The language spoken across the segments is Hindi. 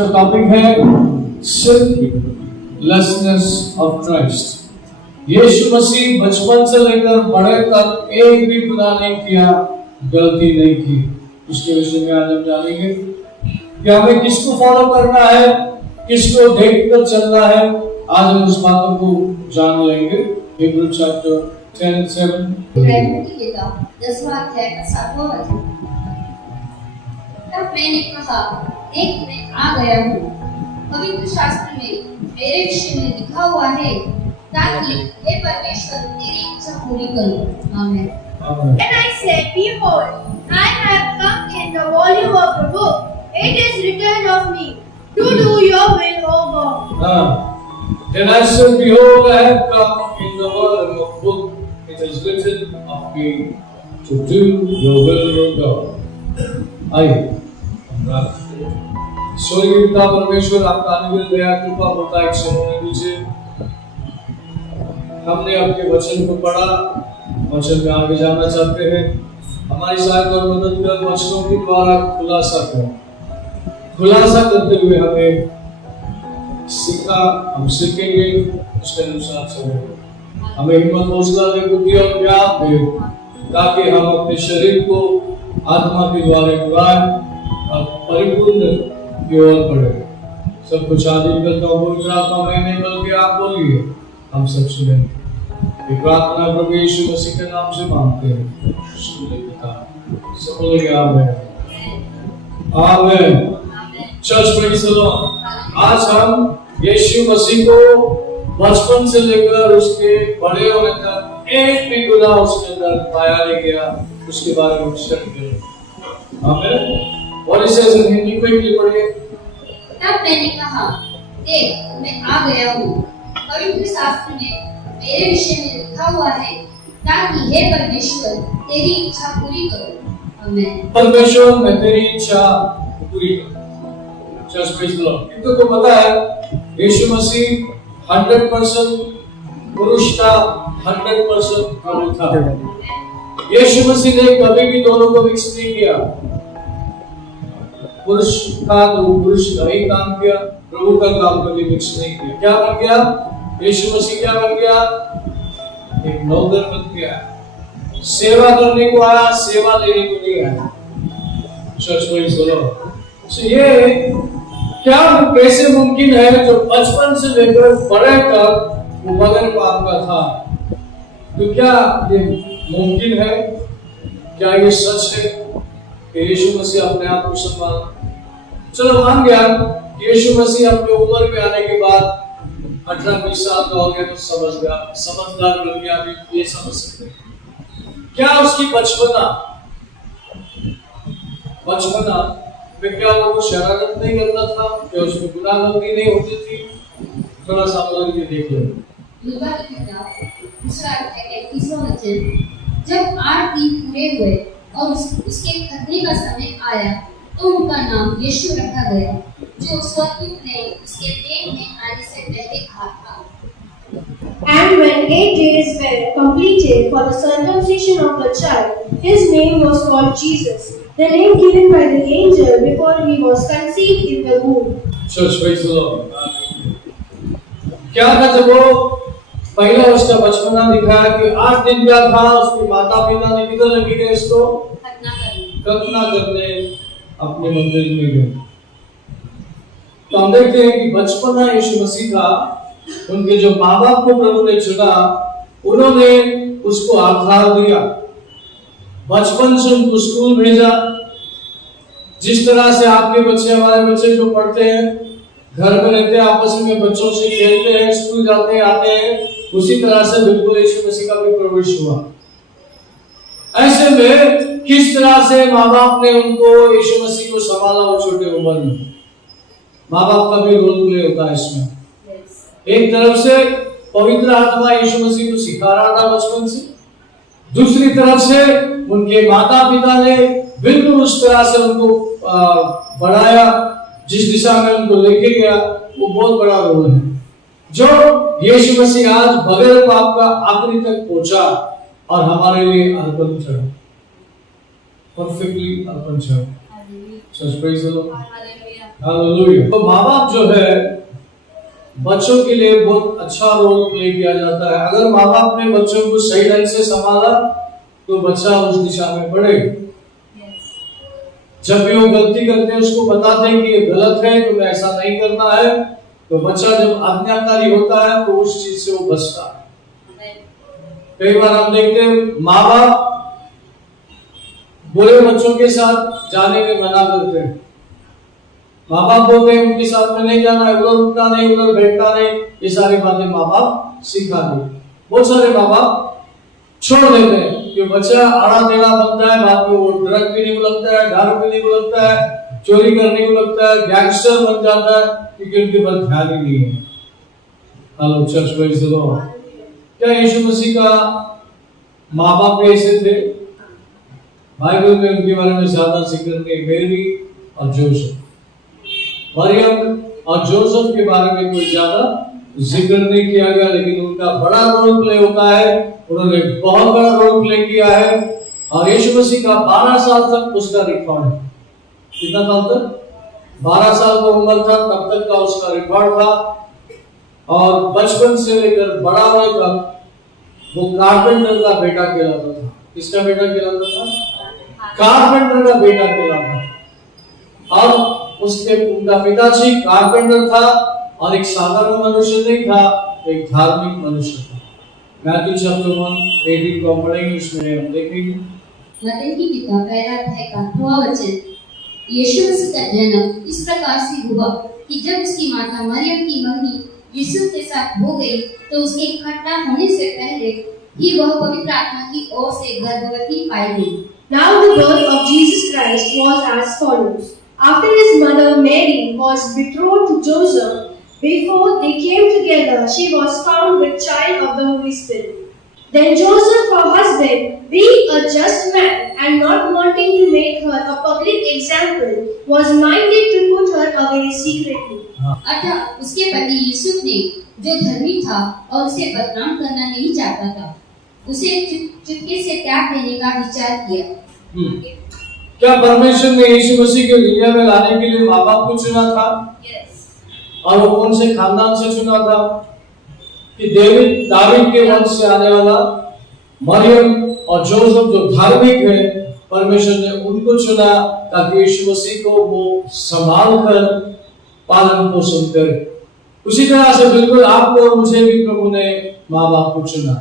का टॉपिक है सिनलेसनेस ऑफ क्राइस्ट। यीशु मसीह बचपन से लेकर बड़े तक एक भी गुनाह नहीं किया, गलती नहीं की। उसके विषय में आज हम जानेंगे कि हमें किसको फॉलो करना है, किसको देखकर चलना है। आज हम उस बातों को जान लेंगे। हिब्रू चैप्टर 10:7 तब मैंने कहा, देख मैं आ गया हूँ, पवित्र शास्त्र में मेरे विषय में लिखा हुआ है, ताकि हे परमेश्वर तेरी इच्छा पूरी करूं। आमीन। Then I said, behold, I have come in the volume of the book. It is written of me to do your will, O God. Then I said, behold, I have come in the volume of the book. It is written of me to do your will, O God. आइए स्वर्गीय पिता परमेश्वर, आपका अनुग्रह दया कृपा बताए होने दीजिए। हमने आपके वचन को पढ़ा, वचन में आगे जाना चाहते हैं। हमारी सहायता और मदद कर, वचनों के द्वारा खुलासा करते हुए हमें सीखा, हम सीखेंगे, उसके अनुसार चलेंगे। हमें हिम्मत हौसला दे, बुद्धि और ज्ञान दे, ताकि हम अपने शरीर को आत्मा के द्वारा बुलाएं और परिपूर्ण की ओर बढ़े। सब कुछ आदि करता हूँ पवित्र आत्मा में नहीं, बल्कि आप बोलिए, हम सब सुनेंगे। ये प्रार्थना प्रभु यीशु मसीह के नाम से मांगते हैं। सब बोलिए आमीन। आमीन। Church praise the Lord. आज हम यीशु मसीह को बचपन से लेकर उसके बड़े होने तक एक भी गुनाह उसके अंदर पाया नहीं गया, उसके बारे में स्टडी करें। आमीन। और इसे हिंदी में भी पढ़िए। तब मैंने कहा, देख मैं आ गया हूँ, पवित्र शास्त्र में मेरे विषय में लिखा हुआ है, ताकि हे परमेश्वर तेरी इच्छा पूरी करूं। आमीन। परमेश्वर मैं तेरी इच्छा पूरी करूं। Church praise the Lord. कितनों को पता है यीशु मसीह 100% पुरुष था, 100% प्रभु था। यीशु मसीह ने कभी भी दोनों को मिक्स नहीं किया। पुरुष था तो पुरुष का ही काम किया, प्रभु का काम कभी मिक्स नहीं किया। क्या बन गया यीशु मसीह? क्या बन गया? एक नौकर बन गया। सेवा करने को आया, सेवा लेने को नहीं आया। Church praise the Lord. ये क्या कैसे मुमकिन है जो बचपन से लेकर बड़े तक वो बगैर पाप का था? तो क्या ये मुमकिन है? क्या ये सच है कि यीशु मसीह अपने आप को संभाला? चलो मान गया कि यीशु मसीह अपने उम्र में आने के बाद 18-20 साल का हो गया तो समझ गया, समझदार बन गया, अभी ये समझ सकते हैं। क्या उसकी बचपना में क्या वो शरारत नहीं करता था? क्या उसमें गुनाह गलती नहीं होती थी? थोड़ा सा बोल के देख लो। लूका की किताब दूसरा अध्याय 31वां वचन। जब 8 दिन पूरे हुए और उसके खतने का समय आया, तो उनका नाम यीशु रखा गया, जो स्वर्गदूत ने उसके पेट में आने से पहले कहा था। And when 8 days were completed for the circumcision of the child, his name was called Jesus, the name given by the angel before he was conceived in the womb. Church praise the Lord. क्या था जब वो पहला उसका बचपना दिखाया कि 8 दिन का था, उसके माता पिता ने किधर लगी गए इसको खतना करने अपने मंदिर में गए। तो हम देखते हैं कि बचपना यीशु मसीह का, उनके जो माँ बाप को प्रभु ने चुना, उन्होंने उसको आधार दिया, बचपन से उनको स्कूल भेजा। जिस तरह से आपके बच्चे, हमारे बच्चे जो पढ़ते हैं, घर में रहते हैं, आपस में बच्चों से खेलते हैं, स्कूल जाते हैं, आते हैं, उसी तरह से बिल्कुल यीशु मसीह का भी प्रवेश हुआ। ऐसे में किस तरह से माँ बाप ने उनको यीशु मसीह को संभाला वो छोटे उम्र में? माँ बाप का भी रोल प्ले होता है इसमें। एक तरफ से पवित्र आत्मा यीशु मसीह को सिखा रहा था बचपन से, दूसरी तरफ से उनके माता पिता ने बिल्कुल उस तरह से उनको बढ़ाया, जिस दिशा में उनको लेके गया, वो बहुत बड़ा रोल है जो यीशु मसीह आज बगैर पाप का आखिरी तक पहुंचा और हमारे लिए अर्पण चढ़ा, परफेक्टली अर्पण चढ़ा। Church praise the lord. Hallelujah. तो माँ बाप जो है बच्चों के लिए बहुत अच्छा रोल प्ले किया जाता है। अगर माँ बाप ने बच्चों को सही ढंग से संभाला तो बच्चा उस दिशा में बढ़ेगा। जब भी वो गलती करते हैं उसको बताते हैं कि ये गलत है, तुम्हें ऐसा नहीं करना है, तो बच्चा जब आज्ञाकारी होता है तो उस चीज से वो बचता है। कई बार हम देखते हैं माँ बाप बुरे बच्चों के साथ जाने में मना करते हैं। माँ बाप बोलते हैं उनके साथ में नहीं जाना है, उधर उठना नहीं, उधर बैठना नहीं, ये सारी बातें माँ बाप सिखा दे। बहुत सारे माँ बाप छोड़ देते हैं कि बच्चा आड़ा टेढ़ा बनता है, बाद में वो ड्रग पीने को लगता है, दारू पीने को लगता है, चोरी करने को लगता है, गैंगस्टर बन जाता है, क्योंकि उनके पास ध्यान ही नहीं है। Hello church praise the Lord. क्या यीशु मसीह का माँ बाप भी ऐसे थे? बाइबल में उनके बारे में ज्यादा जिक्र नहीं। मेरी और जोसेफ, मरियम और जोसेफ के बारे में कोई ज्यादा जिक्र नहीं किया गया, लेकिन उनका बड़ा रोल प्ले होता है। उन्होंने बहुत बड़ा रोल प्ले किया है। और यीशु मसीह का 12 साल तक उसका रिकॉर्ड है। कितना साल तक? 12 साल का उम्र था तब तक का उसका रिकॉर्ड था। और बचपन से लेकर बड़ा होने तक वो कारपेंटर का बेटा कहलाता था। किसका बेटा कहलाता था? कारपेंटर का बेटा कहलाता था। और उसके उनका पिताजी कारपेंटर था और एक साधारण मनुष्य नहीं था, एक धार्मिक मनुष्य था। मैथ्यू चैप्टर 1:18 को पढ़ेंगे, उसमें हम देखेंगे। मत्ती की किताब पहला अध्याय का 9वां वचन। यीशु मसीह का जन्म इस प्रकार से हुआ कि जब उसकी माता मरियम की मंगनी यूसुफ के साथ हो गई, तो उसके इकट्ठा होने से पहले ही वह पवित्र आत्मा की ओर से गर्भवती पाई गई। Now the birth of Jesus Christ was as follows. After his mother Mary was betrothed to Joseph, before they came together, she was found with child of the Holy Spirit. Then Joseph, her husband, being a just man and not wanting to make her a public example, was minded to put her away secretly. अतः उसके पति यूसुफ ने, जो धर्मी था और उसे बदनाम करना नहीं चाहता था, उसे चुपके से त्याग देने का विचार किया। क्या परमेश्वर ने यीशु मसीह को दुनिया में लाने के लिए माँ बाप को चुना था? और वो कौन से खानदान से चुना था? कि दावीद के वंश से आने वाला मरियम और जोसेफ जो धार्मिक है, परमेश्वर ने उनको चुना ताकि यीशु मसीह को वो संभाल कर पालन पोषण करे। उसी तरह से बिल्कुल आपको और मुझे भी प्रभु ने माँ बाप को चुना।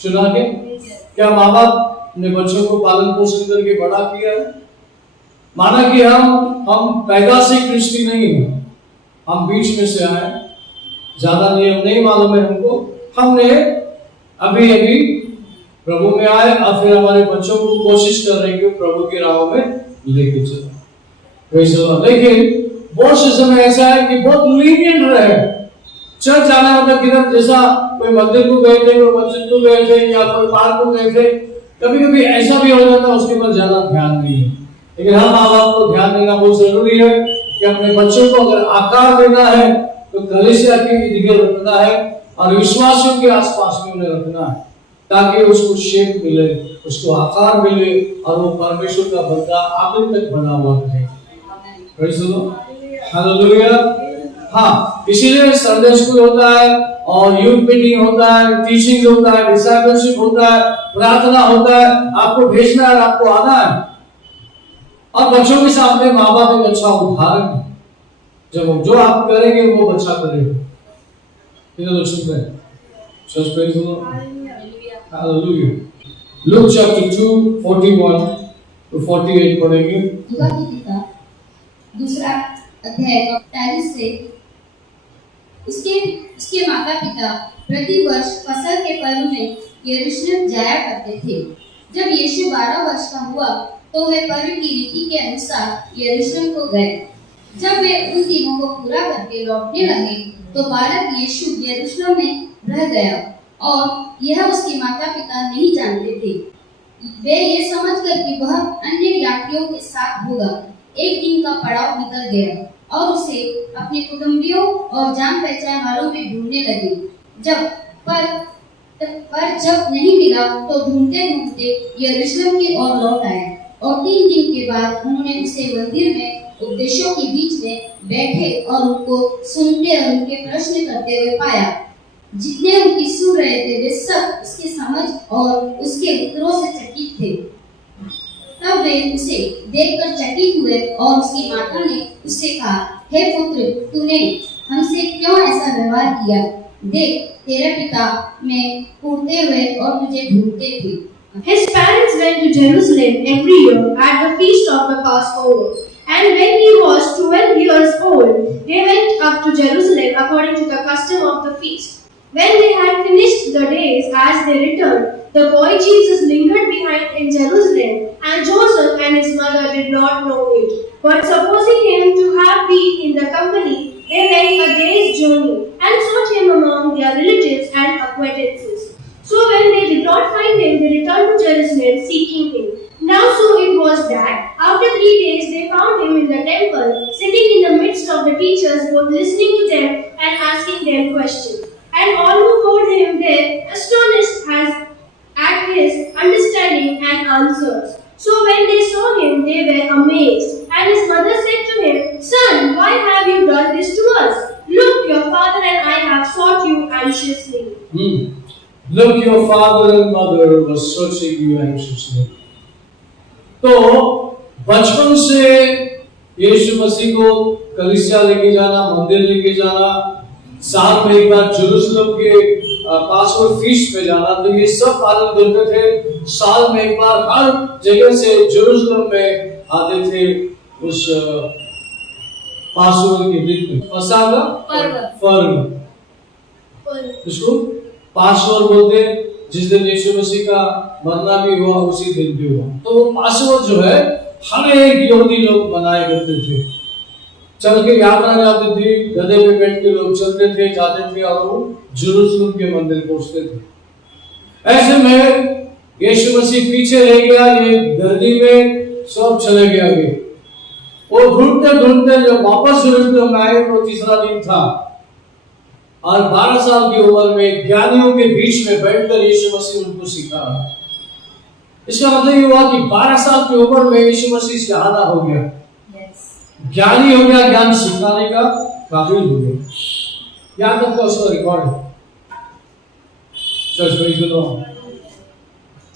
चुना के क्या माँ बाप ने बच्चों को पालन पोषण करके बड़ा किया है? माना कि हम पैदा से क्रिश्ती नहीं है, हम बीच में से आए, ज्यादा नियम नहीं मालूम है हमको, हमने अभी प्रभु में आए और फिर हमारे बच्चों को कोशिश कर रहे हैं कि प्रभु की राह में लेके चले। लेकिन बहुत से समय ऐसा है कि बहुत लीनियंट रहे। चर्च जाना मतलब किधर, जैसा कोई मंदिर को गए थे, कोई मस्जिद को गए थे या कोई पार्क को गए थे, कभी कभी ऐसा भी हो जाता है, उसके ऊपर ज्यादा ध्यान नहीं है। लेकिन हम माँ बाप को ध्यान देना बहुत जरूरी है कि अपने बच्चों को अगर आकार देना है तो कलीसिया के इर्द गिर्द रखना है और विश्वासियों के आसपास में उन्हें रखना है, ताकि उसको शेप मिले, उसको आकार मिले और वो परमेश्वर का बंदा आखिर तक बना हुआ रहे। Praise the lord, hallelujah. हाँ, इसीलिए संडे स्कूल होता है और यूथ मीटिंग होता है, टीचिंग होता है, डिसाइपलशिप होता है, प्रार्थना होता है। आपको भेजना है, आपको आना है। और बच्चों के सामने माँ बाप एक अच्छा उदाहरण है। जब जो आप करेंगे वो बच्चा करेगा। कितने लोग सुन रहे हैं? Church praise the lord, hallelujah. Luke chapter 2:41 to 48 पढ़ेंगे। लूका की किताब दूसरा अध्याय 41 से। उसके माता पिता प्रतिवर्ष फसह के पर्व में यरूशलेम जाया करते थे। जब यीशु 12 वर्ष का हुआ तो वे पर्व की रीति के अनुसार यरूशलेम को गए। जब वे उन दिनों को पूरा करके लौटने लगे तो बालक यीशु यरूशलेम में रह गया और यह उसके माता पिता नहीं जानते थे। वे ये समझकर कि वह अन्य यात्रियों के साथ होगा, एक दिन का पड़ाव निकल गया और उसे अपने कुटुंबियों और जान पहचान वालों में ढूंढने लगे। पर जब नहीं मिला तो ढूंढते ढूंढते यरूशलेम की ओर लौट आए और 3 दिन के बाद उन्होंने उसे मंदिर में उपदेशों के बीच में बैठे और उनको सुनते और उनके प्रश्न करते हुए पाया। जितने उनकी सुन रहे थे वे सब उसकी समझ और उसके उत्तरों से चकित थे। तब वे उसे देखकर चकित हुए और उसकी माता ने उससे कहा, हे पुत्र, तूने हमसे क्यों ऐसा व्यवहार किया? देख, तेरे पिता मैं कूदते हुए और तुझे ढूंढते थे। His parents went to Jerusalem every year at the feast of the Passover. And when he was 12 years old, they went up to Jerusalem according to the custom of the feast. When they had finished the days as they returned, the boy Jesus lingered behind in Jerusalem, and Joseph and his mother did not know it. But supposing him to have been in the company, they went a day's journey and sought him among their relatives and acquaintances. So when they did not find him, they returned to Jerusalem seeking him. Now so it was that after 3 days they found him in the temple, sitting in the midst of the teachers, both listening to them and asking them questions. And all who heard him there astonished at his understanding and answers. So when they saw him, they were amazed. And his mother said to him, Son, why have you done this to us? Look, your father and I have sought you anxiously. Look, your father and mother were searching you anxiously. तो बचपन से यीशु मसीह को कलीसिया लेके जाना, मंदिर लेके जाना, साल में एक बार जेरूशलेम के पासओवर फीस्ट पे जाना, तो ये सब पालन करते थे। साल में एक बार हर जगह से जेरूशलेम में आते थे उस पासओवर के दिन में। पसागा पर्व, इसको पासओवर बोलते हैं, जिस दिन यीशु मसीह का मरना भी हुआ उसी दिन भी हुआ। तो वो पासओवर जो है हर एक यहूदी लोग मनाया करते थे। चल के यात्रा जाते थे, गधे पे बैठ के लोग चलते थे, जाते थे और वो जेरूशलेम के मंदिर पहुंचते थे। ऐसे में यीशु मसीह पीछे रह गया, ये गर्दी में सब चले गए आगे। वो ढूंढते ढूंढते जब वापस जेरूशलेम आए तो तीसरा दिन था और 12 साल की उम्र में ज्ञानियों के बीच में बैठकर यीशु मसीह उनको सिखा। इसका मतलब ये हुआ कि 12 साल की उम्र में यीशु मसीह शहादा हो गया, ज्ञानी हो गया, ज्ञान सिखाने का काबिल हो गया। यहाँ तक का उसका रिकॉर्ड है चर्च में।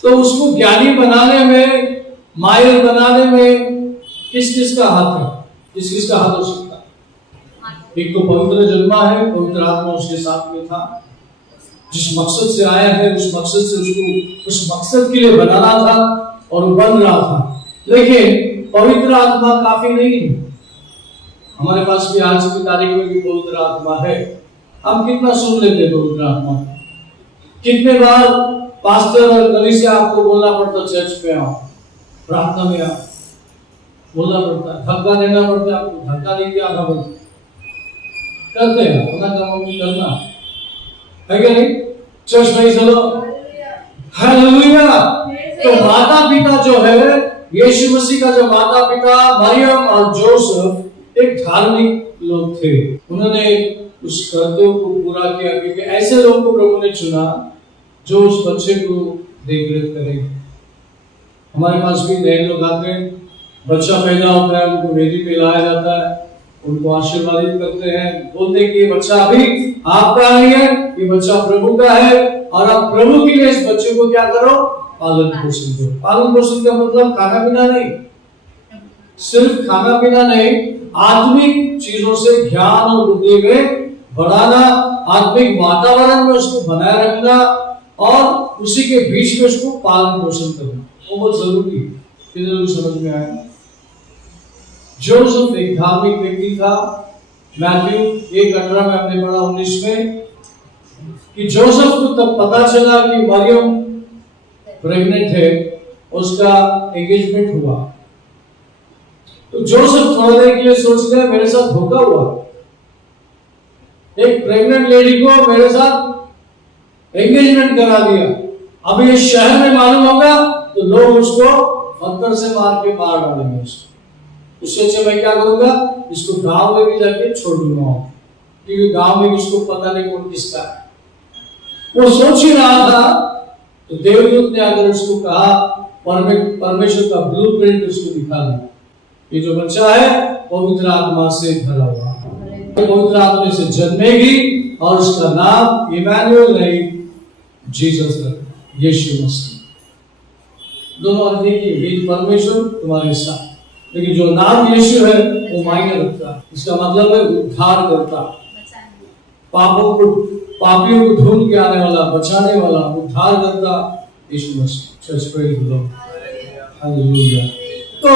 तो उसको ज्ञानी बनाने में, माहिर बनाने में किस किस का हाथ है, किस किस का हाथ हो सकता है? एक तो पवित्र जन्मा है, पवित्र आत्मा उसके साथ में था, जिस मकसद से आया है उस मकसद से उसको उस मकसद के लिए बनाना था और वो बन रहा था। लेकिन पवित्र आत्मा काफी नहीं है। हमारे पास भी आज की तारीख में भी पवित्र आत्मा है। हम कितना सुन लेते हैं पवित्र आत्मा? कितने बार पास्टर और कलीसिया आपको बोलना पड़ता, चर्च पे आओ, प्रार्थना में आओ, बोलना पड़ता है, धक्का देना पड़ता है आपको, धक्का देके आना पड़ता है। करते हैं अपना काम करना है क्या नहीं? चर्च में चलो, हालेलुया। तो माता पिता जो है, यीशु मसीह का जो माता पिता मरियम और जोसेफ एक धार्मिक लोग थे। उन्होंने उस कर्तव्य को पूरा किया क्योंकि ऐसे लोगों को प्रभु ने चुना जो उस बच्चे को देखरेख करें। हमारे पास भी नए लोग आते हैं, बच्चा पैदा होता है, उनको वेदी पे लाया जाता है, उनको आशीर्वादित करते हैं, बोलते हैं कि ये बच्चा अभी आपका नहीं है, ये बच्चा प्रभु का है और आप प्रभु के लिए इस बच्चे को क्या करो? पालन पोषण करो। पालन पोषण का मतलब खाना पीना नहीं, सिर्फ खाना पीना नहीं, आत्मिक चीजों से ज्ञान और बुद्धि में बढ़ाना, आत्मिक वातावरण में उसको बनाए रखना और उसी के बीच में उसको पालन पोषण करना, वो बहुत जरूरी है। कितने लोग समझ में आया? जोसेफ एक धार्मिक व्यक्ति था। मैथ्यू 1:18 में हमने पढ़ा 19 में कि जोसेफ को तब पता चला कि मरियम प्रेग्नेंट है, उसका एंगेजमेंट हुआ। तो जोसेफ थोड़ी देर के लिए सोच गया मेरे साथ धोखा हुआ, एक प्रेग्नेंट लेडी को मेरे साथ एंगेजमेंट करा दिया। अब ये शहर में मालूम होगा तो लोग उसको पत्थर से मार के मार डालेंगे उसको। उससे अच्छा मैं क्या करूंगा, इसको गांव में भी जाके छोड़ दूंगा, क्योंकि गांव में इसको पता नहीं कौन किसका है। वो सोच ही रहा था तो देवदूत ने अगर उसको कहा, परमेश्वर का ब्लूप्रिंट उसको दिखा दिया ये जो बच्चा है पवित्र आत्मा से भरा हुआ, पवित्र आत्मा से जन्मेगी और उसका नाम इमैनुअल नहीं, जीसस रखा, यीशु मसीह। दोनों आदमी की ये परमेश्वर तुम्हारे साथ, लेकिन जो नाम यीशु है वो मायने रखता है। इसका मतलब है उद्धार करता, पापियों को ढूंढ के आने वाला, बचाने वाला, उद्धार करता Yeshu Masih. Church praise the lord, hallelujah. तो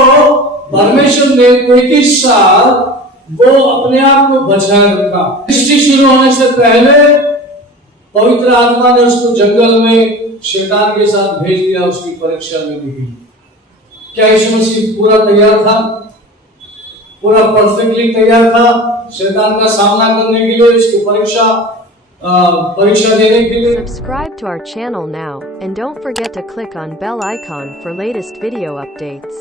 परमेश्वर ने 21 साल वो अपने आप को बचाए रखा। सृष्टि शुरू होने से पहले पवित्र आत्मा ने उसको जंगल में शैतान के साथ भेज दिया उसकी परीक्षा लेने के लिए। क्या यीशु मसीह पूरा तैयार था, पूरा परफेक्टली तैयार था शैतान का सामना करने के लिए, उसकी परीक्षा देने के लिए? Subscribe to our channel now and don't forget to click on bell icon for latest video updates.